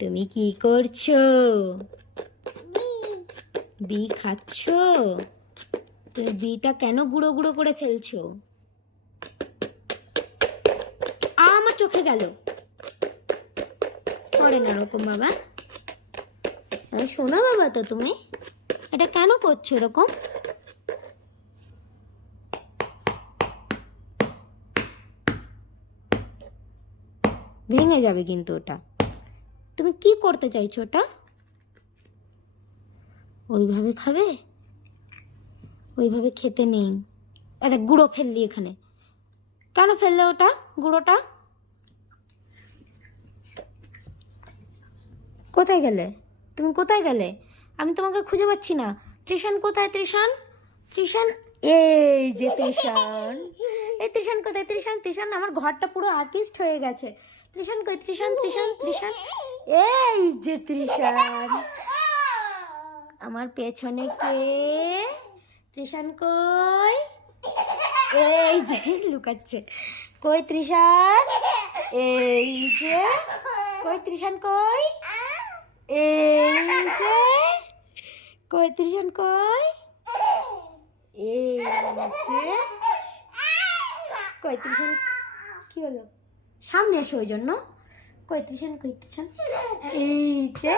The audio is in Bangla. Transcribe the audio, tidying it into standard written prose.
তুমি কি করছো? বি খাচ্ছ? তুমি বিটা কেন গুঁড়ো গুঁড়ো করে ফেলছো? আমার চোখে গেল। করে না এরকম বাবা। শোনা বাবা, তো তুমি এটা কেন করছো এরকম? ভেঙে যাবে কিন্তু ওটা। তুমি কি করতে চাইছো ওটা? ওইভাবে খাবে? ওইভাবে খেতে নেই। দেখ গুঁড়ো ফেললি এখানে। কেন ফেললে ওটা গুঁড়োটা? কোথায় গেলে? তুমি কোথায় গেলে? আমি তোমাকে খুঁজে পাচ্ছি না। ত্রিশান কোথায়? ত্রিশান, ত্রিশান, এই যে ত্রিশান। এই ত্রিশান কোথায়? ত্রিশান, ত্রিশান আমার ঘরটা পুরো আর্টিস্ট হয়ে গেছে। ত্রিশান কই? ত্রিশান, ত্রিশান, ত্রিশান, এই যে ত্রিশান। আমার পেছনে কে? ত্রিশান কই? এই যে লুকাচ্ছে। কই ত্রিশান? এই যে। কই ত্রিশান কই? এই যে। কই ত্রিশান কই? এই যে। কই ত্রিশান? কি হলো? সামনে এসো ওই জন্য। কই ত্রিশান, কই ত্রিশান? এই যে।